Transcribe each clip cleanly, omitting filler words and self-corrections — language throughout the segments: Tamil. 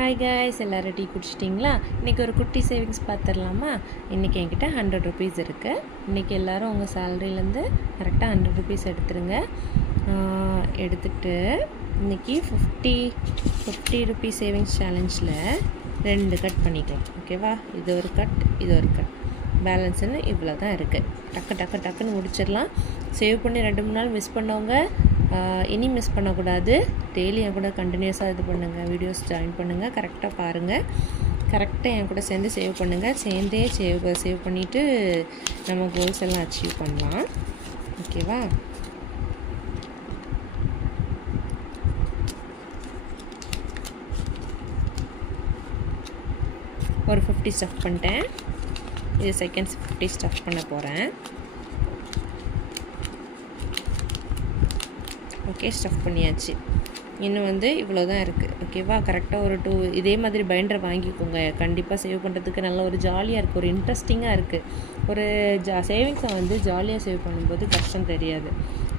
ஹாய் காய்ஸ், எல்லோரும் டீ குடிச்சிட்டிங்களா? இன்றைக்கி ஒரு குட்டி சேவிங்ஸ் பார்த்துடலாமா? இன்றைக்கி என்கிட்ட 100 ருபீஸ் இருக்குது. இன்றைக்கி எல்லோரும் உங்கள் சேலரியிலேருந்து கரெக்டாக 100 ருபீஸ் எடுத்துருங்க. எடுத்துகிட்டு இன்றைக்கி 50 ருபீஸ் சேவிங்ஸ் சேலஞ்சில் 2 கட் பண்ணிக்கலாம். ஓகேவா? இது ஒரு கட், இது ஒரு கட். பேலன்ஸுன்னு இவ்வளோ தான் இருக்குது. டக்குன்னு முடிச்சிடலாம். சேவ் பண்ணி 2-3 நாள் மிஸ் பண்ணவங்க இனி மிஸ் பண்ணக்கூடாது. டெய்லி என் கூட கண்டினியூஸாக இது பண்ணுங்கள், வீடியோஸ் ஜாயின் பண்ணுங்கள், கரெக்டாக பாருங்கள், கரெக்டாக என் கூட சேர்ந்து சேவ் பண்ணுங்கள். சேர்ந்தே சேவ் பண்ணிவிட்டு நம்ம கோல்ஸ் எல்லாம் அச்சீவ் பண்ணலாம். ஓகேவா? ஒரு 50 ஸ்டஃப் பண்ணிட்டேன். இது செகண்ட்ஸ் 50 ஸ்டஃப் பண்ண போகிறேன். ஓகே, ஸ்டஃப் பண்ணியாச்சு. இன்னும் இவ்வளோ தான் இருக்குது. ஓகேவா? கரெக்டாக ஒரு 2 இதே மாதிரி பைண்டர் வாங்கிக்கோங்க. கண்டிப்பாக சேவ் பண்ணுறதுக்கு நல்ல ஒரு ஜாலியாக இருக்குது, ஒரு இன்ட்ரெஸ்டிங்காக இருக்குது. ஒரு சேவிங்ஸை ஜாலியாக சேவ் பண்ணும்போது கஷ்டம் தெரியாது.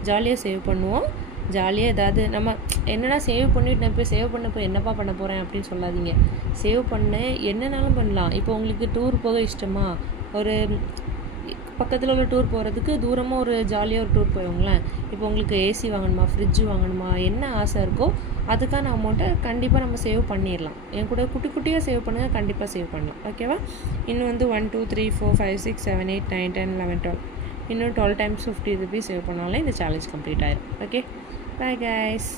ஜாலியாக சேவ் பண்ணுவோம். ஜாலியாக ஏதாவது நம்ம என்னென்னா சேவ் பண்ணிவிட்டு நான் போய் சேவ் பண்ண போய் என்னப்பா பண்ண போகிறேன் அப்படின்னு சொல்லாதீங்க. சேவ் பண்ண என்னென்னாலும் பண்ணலாம். இப்போ உங்களுக்கு டூர் போக இஷ்டமா, ஒரு பக்கத்தில் உள்ள டூர் போகிறதுக்கு தூரமாக ஒரு ஜாலியாக ஒரு டூர் போயிடுங்களேன். இப்போ உங்களுக்கு ஏசி வாங்கணுமா, ஃப்ரிட்ஜு வாங்கணுமா, என்ன ஆசை இருக்கோ அதுக்கான அமௌண்ட்டை கண்டிப்பாக நம்ம சேவ் பண்ணிடலாம். என் கூட குட்டியாக சேவ் பண்ணுங்கள், கண்டிப்பாக சேவ் பண்ணலாம். ஓகேவா? இன்னும் 1 2 3 4 5 6 7 8 9 10 11 12 இன்னும் 12 டைம்ஸ் 50 ருபீஸ் சேவ் பண்ணாலே இந்த சேலஞ்ச் கம்ப்ளீட் ஆயிடும். Okay, bye guys.